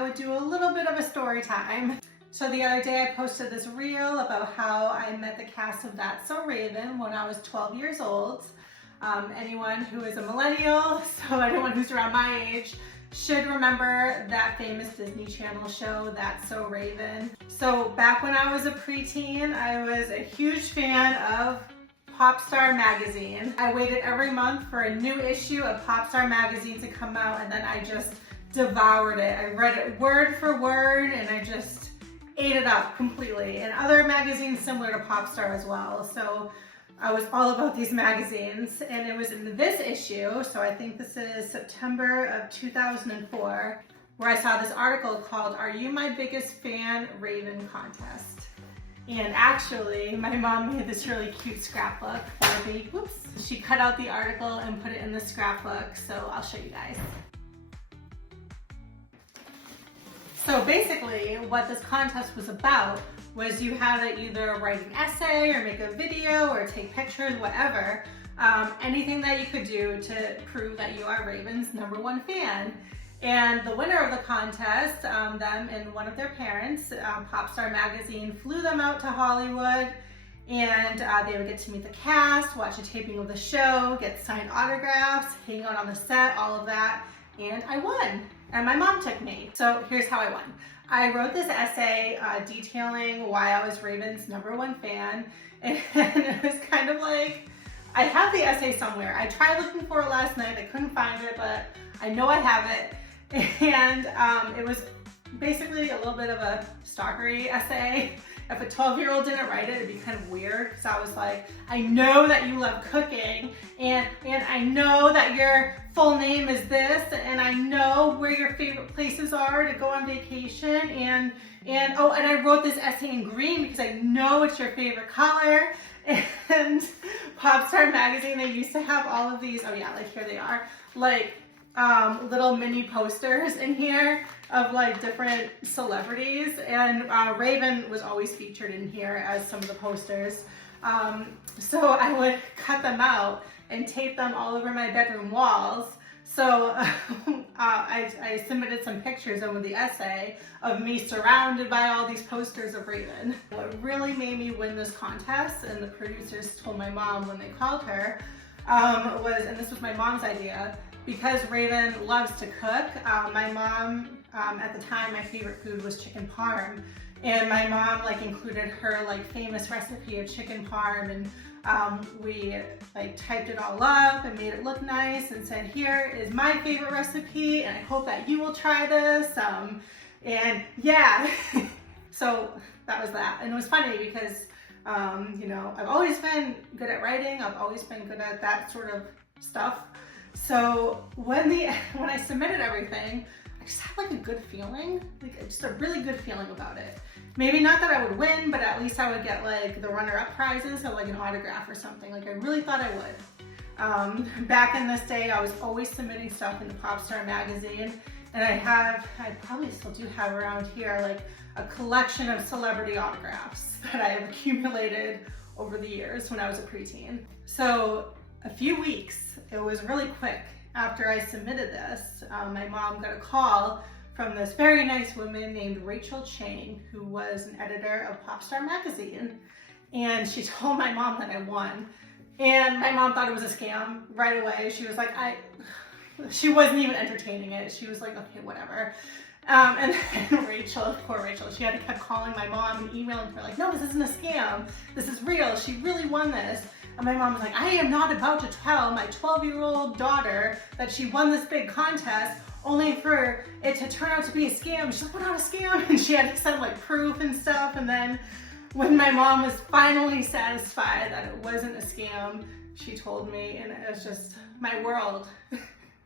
I would do a little bit of a story time. So the other day I posted this reel about how I met the cast of That's So Raven when I was 12 years old. Anyone who is a millennial, so anyone who's around my age, should remember that famous Disney Channel show, That's So Raven. So back when I was a preteen, I was a huge fan of Popstar magazine. I waited every month for a new issue of Popstar magazine to come out, and then I just devoured it. I read it word for word, and I just ate it up completely. And other magazines similar to Popstar as well. So I was all about these magazines, and it was in this issue, so I think this is September of 2004, where I saw this article called "Are You My Biggest Fan? Raven Contest." And actually, my mom made this really cute scrapbook for me. Whoops. She cut out the article and put it in the scrapbook, so I'll show you guys. So basically, what this contest was about was you had to either write an essay or make a video or take pictures, whatever, anything that you could do to prove that you are Raven's #1 fan. And the winner of the contest, them and one of their parents, Popstar magazine, flew them out to Hollywood, and they would get to meet the cast, watch a taping of the show, get signed autographs, hang out on the set, all of that, and I won. And my mom took me. So here's how I won. I wrote this essay detailing why I was Raven's #1 fan, and it was kind of like, I have the essay somewhere. I tried looking for it last night, I couldn't find it, but I know I have it. And it was basically a little bit of a stalkery essay. If a 12-year-old didn't write it, it'd be kind of weird, because I was like, I know that you love cooking, and I know that your full name is this, and I know where your favorite places are to go on vacation, and I wrote this essay in green because I know it's your favorite color. And Popstar magazine, they used to have all of these, oh yeah, like here they are, like little mini posters in here of like different celebrities, and Raven was always featured in here as some of the posters. So I would cut them out and tape them all over my bedroom walls. So I submitted some pictures over the essay of me surrounded by all these posters of Raven. What really made me win this contest, and the producers told my mom when they called her, was, and this was my mom's idea, because Raven loves to cook. My mom, at the time, my favorite food was chicken parm, and my mom like included her like famous recipe of chicken parm, and we like typed it all up and made it look nice and said, here is my favorite recipe, and I hope that you will try this. And yeah, so that was that. And it was funny because you know, I've always been good at writing, I've always been good at that sort of stuff. So when I submitted everything, I just had like a good feeling, like just a really good feeling about it. Maybe not that I would win, but at least I would get like the runner-up prizes, so like an autograph or something. Like I really thought I would. Back in this day, I was always submitting stuff in the Popstar magazine, and I probably still do have around here like a collection of celebrity autographs that I have accumulated over the years when I was a preteen. So a few weeks, it was really quick after I submitted this, my mom got a call from this very nice woman named Rachel Chang, who was an editor of Popstar magazine. And she told my mom that I won. And my mom thought it was a scam right away. She was like, she wasn't even entertaining it. She was like, okay, whatever. And then Rachel, poor Rachel, she had to keep calling my mom and emailing her like, no, this isn't a scam. This is real. She really won this. And my mom was like, I am not about to tell my 12-year-old daughter that she won this big contest only for it to turn out to be a scam. She's like, we're not a scam. And she had to send like proof and stuff. And then when my mom was finally satisfied that it wasn't a scam, she told me, and it was just, my world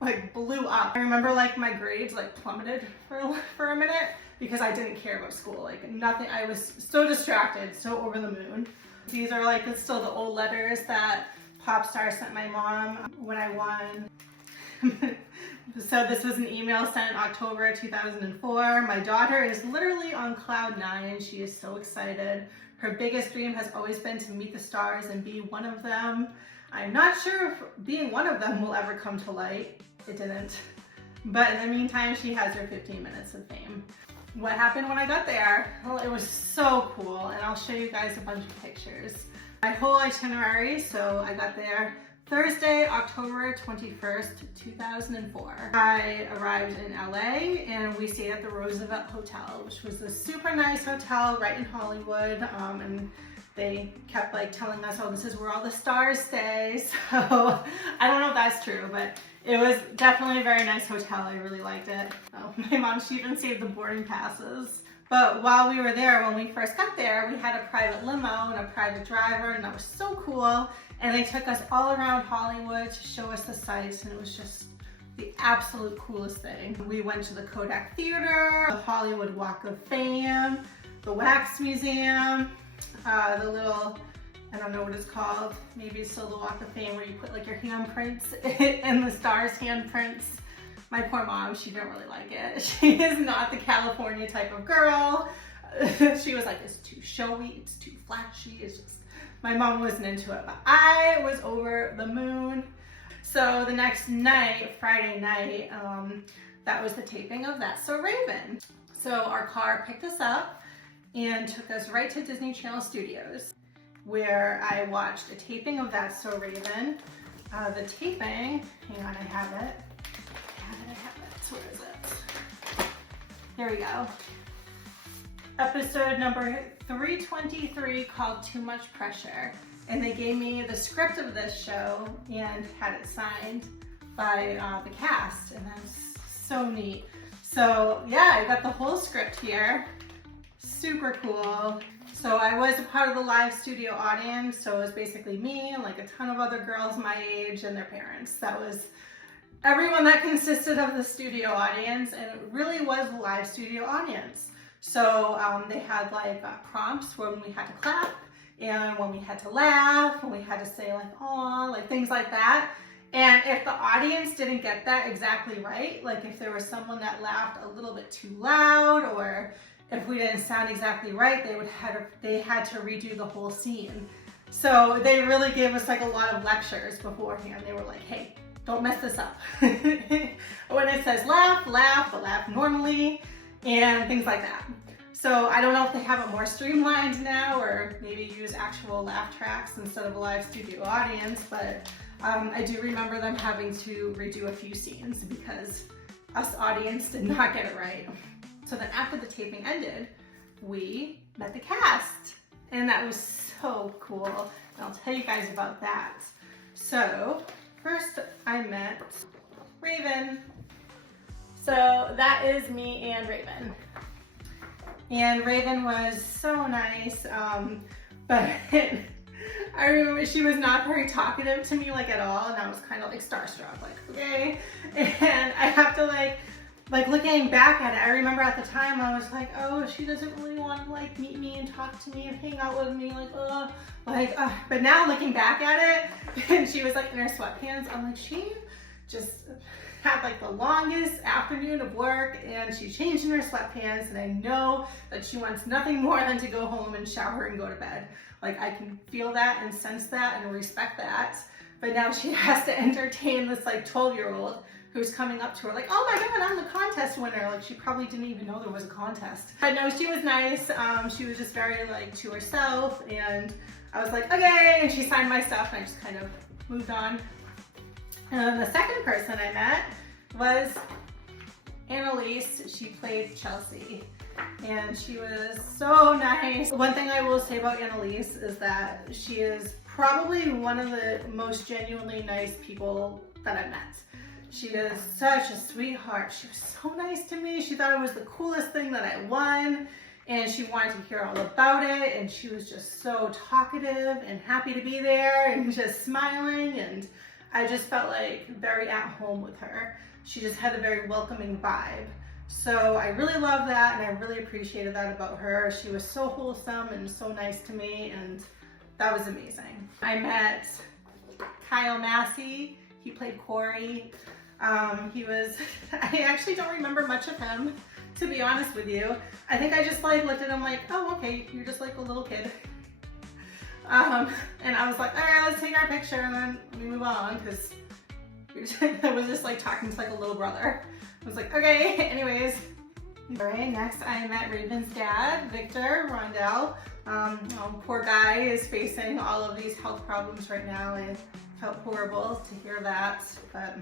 like blew up. I remember like my grades like plummeted for a minute because I didn't care about school, like nothing. I was so distracted, so over the moon. These are like still the old letters that Popstar sent my mom when I won. So this was an email sent in October 2004. My daughter is literally on cloud 9. She is so excited. Her biggest dream has always been to meet the stars and be one of them. I'm not sure if being one of them will ever come to light. It didn't. But in the meantime, she has her 15 minutes of fame. What happened when I got there? Well, it was so cool, and I'll show you guys a bunch of pictures. My whole itinerary, so I got there Thursday, October 21st, 2004. I arrived in LA and we stayed at the Roosevelt Hotel, which was a super nice hotel right in Hollywood. And they kept like telling us, oh, this is where all the stars stay. So I don't know if that's true, but it was definitely a very nice hotel. I really liked it. Oh, my mom, she even saved the boarding passes. But while we were there, when we first got there, we had a private limo and a private driver, and that was so cool. And they took us all around Hollywood to show us the sights, and it was just the absolute coolest thing. We went to the Kodak Theater, the Hollywood Walk of Fame, the Wax Museum, the little, I don't know what it's called, maybe it's still the Walk of Fame where you put like your handprints and the stars' handprints. My poor mom, she didn't really like it. She is not the California type of girl. She was like, it's too showy, it's too flashy, it's just, my mom wasn't into it, but I was over the moon. So the next night, Friday night, that was the taping of That's So Raven. So our car picked us up and took us right to Disney Channel Studios, where I watched a taping of That's So Raven. The taping, hang on, I have it. Where is it? Here we go. Episode number 323 called Too Much Pressure. And they gave me the script of this show and had it signed by the cast. And that's so neat. So yeah, I got the whole script here. Super cool. So I was a part of the live studio audience. So it was basically me and like a ton of other girls my age and their parents. That was everyone that consisted of the studio audience, and it really was a live studio audience. So they had like prompts when we had to clap, and when we had to laugh, when we had to say like, aw, like things like that. And if the audience didn't get that exactly right, like if there was someone that laughed a little bit too loud, or if we didn't sound exactly right, they had to redo the whole scene. So they really gave us like a lot of lectures beforehand. They were like, hey, don't mess this up. When it says laugh, laugh, but laugh normally, and things like that. So I don't know if they have it more streamlined now, or maybe use actual laugh tracks instead of a live studio audience, but I do remember them having to redo a few scenes because us audience did not get it right. So then after the taping ended, we met the cast, and that was so cool. And I'll tell you guys about that. So first, I met Raven. So that is me and Raven. And Raven was so nice, but I remember she was not very talkative to me like at all, and I was kind of like starstruck, like, okay. And I have to like looking back at it, I remember at the time I was like, oh, she doesn't really want to like meet me and talk to me and hang out with me, but now looking back at it, and she was like in her sweatpants, I'm like, she just had like the longest afternoon of work, and she changed in her sweatpants, and I know that she wants nothing more than to go home and shower and go to bed. Like, I can feel that and sense that and respect that. But now she has to entertain this like 12-year-old who's coming up to her like, oh my God, I'm the contest winner. Like, she probably didn't even know there was a contest. But no, she was nice. She was just very like to herself, and I was like, okay, and she signed my stuff, and I just kind of moved on. The second person I met was Annalise. She played Chelsea, and she was so nice. One thing I will say about Annalise is that she is probably one of the most genuinely nice people that I've met. She is such a sweetheart. She was so nice to me. She thought it was the coolest thing that I won, and she wanted to hear all about it, and she was just so talkative and happy to be there and just smiling, and I just felt like very at home with her. She just had a very welcoming vibe. So I really love that, and I really appreciated that about her. She was so wholesome and so nice to me, and that was amazing. I met Kyle Massey. He played Corey. I actually don't remember much of him, to be honest with you. I think I just like looked at him like, oh, okay, you're just like a little kid. And I was like, all right, let's take our picture and then we move on, because I was just like talking to like a little brother. I was like, okay, anyways. All right, next I met Raven's dad, Victor Rondell. Poor guy is facing all of these health problems right now. I felt horrible to hear that, but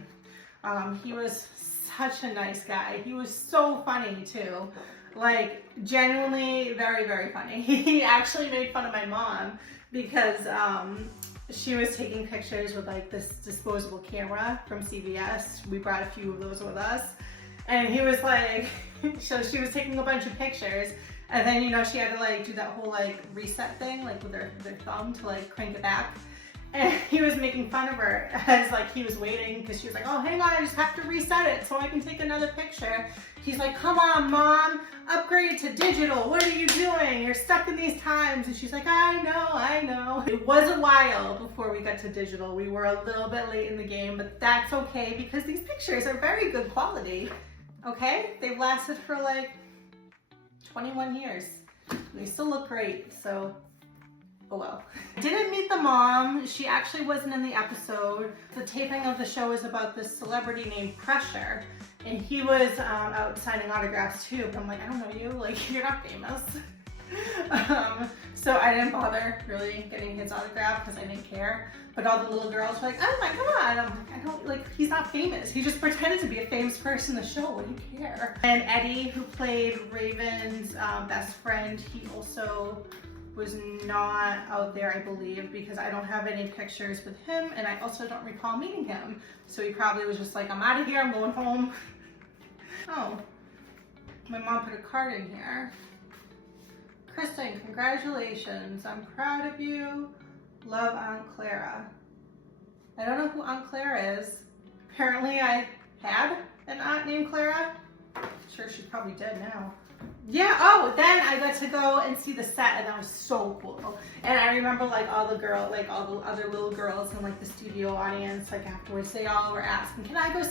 he was such a nice guy. He was so funny too. Like, genuinely very, very funny. He actually made fun of my mom because she was taking pictures with like this disposable camera from CVS. We brought a few of those with us. And he was like, so she was taking a bunch of pictures, and then, you know, she had to like do that whole like reset thing, like with her thumb to like crank it back. And he was making fun of her as like he was waiting, because she was like, oh, hang on, I just have to reset it so I can take another picture. He's like, come on, Mom, upgrade to digital. What are you doing? You're stuck in these times. And she's like, I know. It was a while before we got to digital. We were a little bit late in the game, but that's okay because these pictures are very good quality. Okay, they've lasted for like 21 years. They still look great, so oh well. Didn't meet the mom. She actually wasn't in the episode. The taping of the show is about this celebrity named Pressure, and he was out signing autographs too, but I'm like, I don't know you, like, you're not famous. So I didn't bother really getting his autograph because I didn't care. But all the little girls were like, oh my God. I'm like, I don't, like, he's not famous. He just pretended to be a famous person in the show. What do you care? And Eddie, who played Raven's best friend, he also was not out there, I believe, because I don't have any pictures with him, and I also don't recall meeting him. So he probably was just like, I'm out of here, I'm going home. Oh, my mom put a card in here. Kristen, congratulations. I'm proud of you. Love, Aunt Clara. I don't know who Aunt Clara is. Apparently I had an aunt named Clara. I'm sure she's probably dead now. Yeah, oh, then I got to go and see the set, and that was so cool. And I remember like all the other little girls in like the studio audience, like afterwards, they all were asking, can I go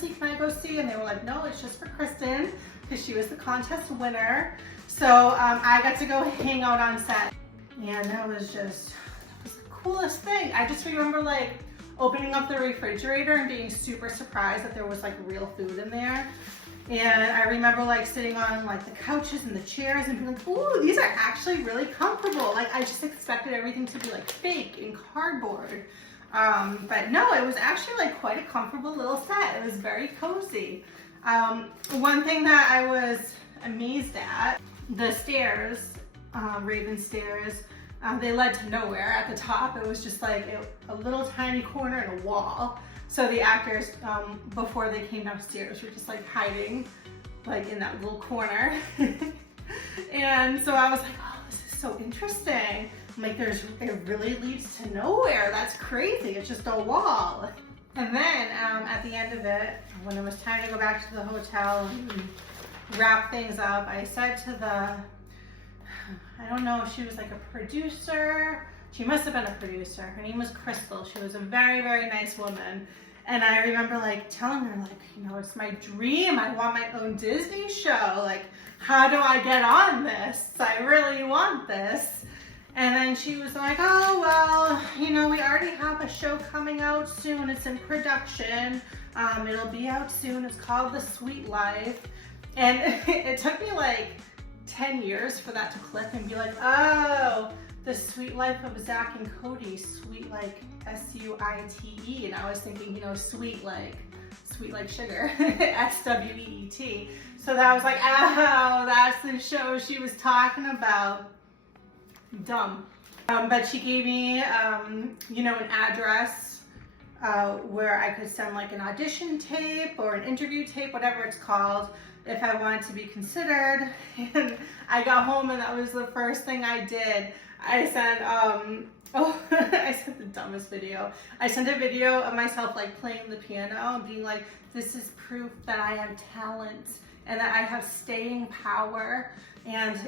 see? And they were like, no, it's just for Kristen, because she was the contest winner. So I got to go hang out on set, and that was the coolest thing. I just remember like opening up the refrigerator and being super surprised that there was like real food in there. And I remember like sitting on like the couches and the chairs and being like, ooh, these are actually really comfortable. Like, I just expected everything to be like fake and cardboard. But no, it was actually like quite a comfortable little set. It was very cozy. One thing that I was amazed at, the stairs, Raven stairs, they led to nowhere at the top. It was just like a little tiny corner and a wall. So the actors, before they came downstairs, were just like hiding like in that little corner. And so I was like, oh, this is so interesting. I'm like, it really leads to nowhere. That's crazy. It's just a wall. And then at the end of it, when it was time to go back to the hotel and wrap things up, I said to I don't know if she was like a producer. She must have been a producer. Her name was Crystal. She was a very, very nice woman. And I remember like telling her, like, you know, it's my dream. I want my own Disney show. Like, how do I get on this? I really want this. And then she was like, oh, well, you know, we already have a show coming out soon. It's in production. It'll be out soon. It's called The Sweet Life. And it took me like 10 years for that to click and be like, oh, The Sweet Life of Zach and Cody, sweet like S-U-I-T-E. And I was thinking, you know, sweet like sugar, S-W-E-E-T. So that was like, oh, that's the show she was talking about. Dumb. But she gave me, you know, an address where I could send like an audition tape or an interview tape, whatever it's called, if I wanted to be considered. And I got home and that was the first thing I did. I sent, I sent the dumbest video. I sent a video of myself like playing the piano and being like, this is proof that I have talent and that I have staying power. And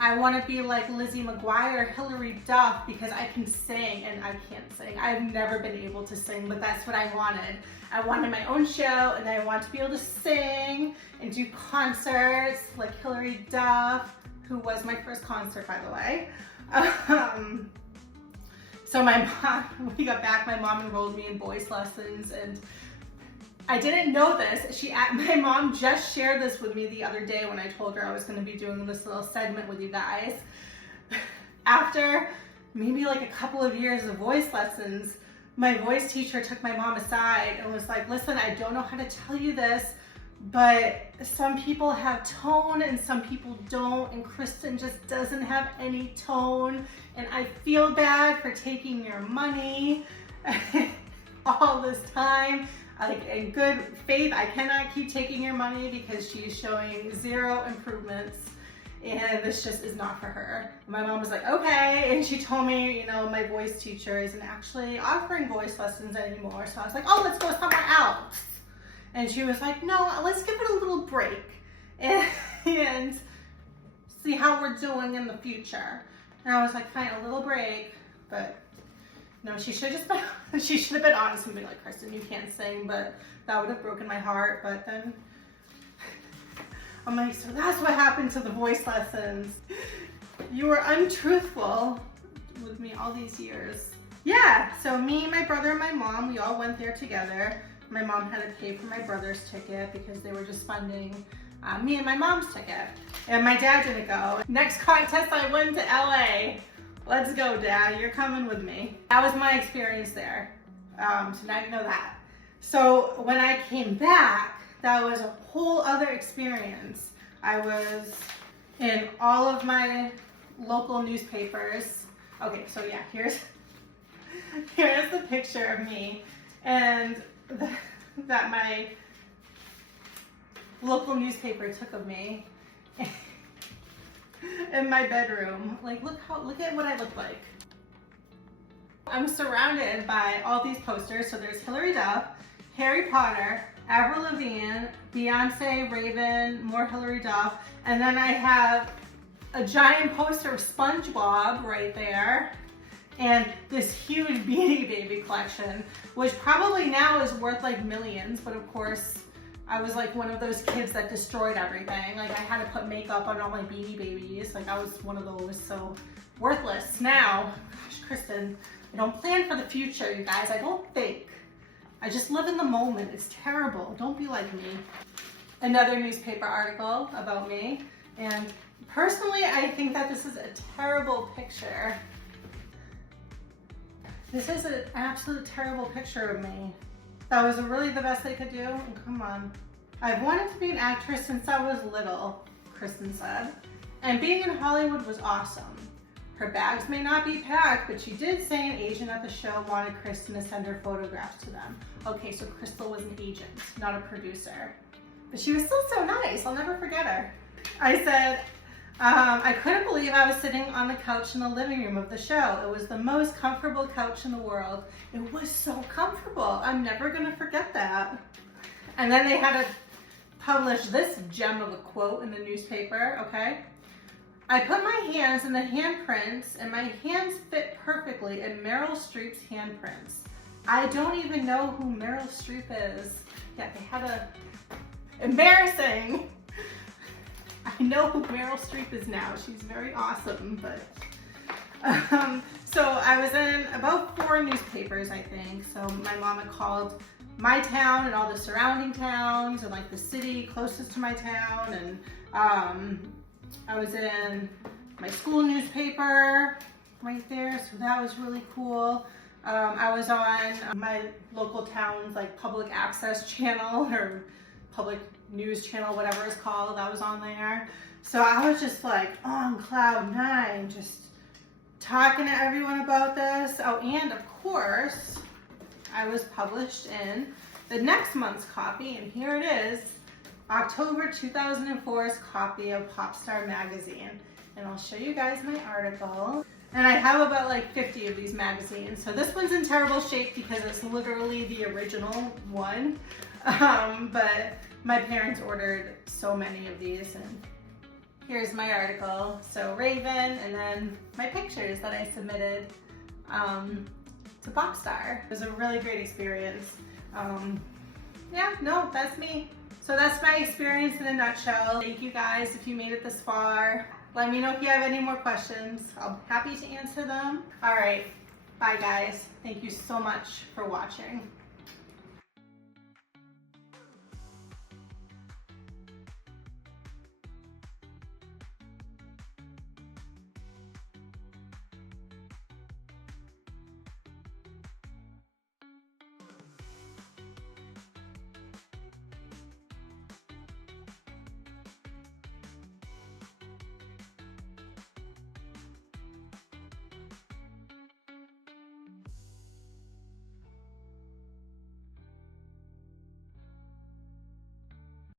I want to be like Lizzie McGuire, Hilary Duff, because I can sing and I can't sing. I've never been able to sing, but that's what I wanted. I wanted my own show and I want to be able to sing and do concerts like Hilary Duff, who was my first concert, by the way. So my mom, when we got back, my mom enrolled me in voice lessons, and I didn't know this. My mom just shared this with me the other day when I told her I was going to be doing this little segment with you guys. After maybe like a couple of years of voice lessons, my voice teacher took my mom aside and was like, listen, I don't know how to tell you this, but some people have tone and some people don't, and Kristen just doesn't have any tone, and I feel bad for taking your money all this time. Like, in good faith, I cannot keep taking your money because she's showing zero improvements and this just is not for her. My mom was like, okay. And she told me, you know, my voice teacher isn't actually offering voice lessons anymore. So I was like, oh, let's go somewhere else. And she was like, no, let's give it a little break and see how we're doing in the future. And I was like, fine, a little break, but no, she should have been honest and been like, Kristen, you can't sing, but that would have broken my heart. But then I'm like, so that's what happened to the voice lessons. You were untruthful with me all these years. Yeah, so me, my brother, and my mom, we all went there together. My mom had to pay for my brother's ticket because they were just funding me and my mom's ticket. And my dad didn't go. Next contest, I went to LA. Let's go, Dad, you're coming with me. That was my experience there. So now you know that. So when I came back, that was a whole other experience. I was in all of my local newspapers. Okay, so yeah, here's the picture of me and that my local newspaper took of me in my bedroom. Like, look at what I look like. I'm surrounded by all these posters. So there's Hilary Duff, Harry Potter, Avril Lavigne, Beyonce, Raven, more Hilary Duff, and then I have a giant poster of SpongeBob right there, and this huge Beanie Baby collection, which probably now is worth like millions, but of course, I was like one of those kids that destroyed everything. Like, I had to put makeup on all my Beanie Babies. Like, I was one of those, so worthless. Now, gosh, Kristen, I don't plan for the future, you guys. I don't think. I just live in the moment. It's terrible. Don't be like me. Another newspaper article about me. And personally, I think that this is a terrible picture. This is an absolute terrible picture of me. That was really the best they could do? Come on. I've wanted to be an actress since I was little, Kristen said. And being in Hollywood was awesome. Her bags may not be packed, but she did say an agent at the show wanted Kristen to send her photographs to them. Okay, so Crystal was an agent, not a producer. But she was still so nice. I'll never forget her. I said, I couldn't believe I was sitting on the couch in the living room of the show. It was the most comfortable couch in the world. It was so comfortable. I'm never gonna forget that. And then they had to publish this gem of a quote in the newspaper, okay? I put my hands in the handprints and my hands fit perfectly in Meryl Streep's handprints. I don't even know who Meryl Streep is. Yeah, they had a, embarrassing. I know who Meryl Streep is now. She's very awesome, but. So I was in about 4 newspapers, I think. So my mom had called my town and all the surrounding towns and like the city closest to my town, and I was in my school newspaper right there, so that was really cool. I was on my local town's like public access channel or public news channel, whatever it's called. I was on there. So I was just like on cloud 9, just talking to everyone about this. Oh, and of course, I was published in the next month's copy, and here it is. October 2004's copy of Popstar magazine. And I'll show you guys my article. And I have about like 50 of these magazines. So this one's in terrible shape because it's literally the original one. But my parents ordered so many of these, and here's my article. So Raven, and then my pictures that I submitted to Popstar. It was a really great experience. Yeah, no, that's me. So that's my experience in a nutshell. Thank you guys if you made it this far. Let me know if you have any more questions. I'll be happy to answer them. All right, bye guys. Thank you so much for watching.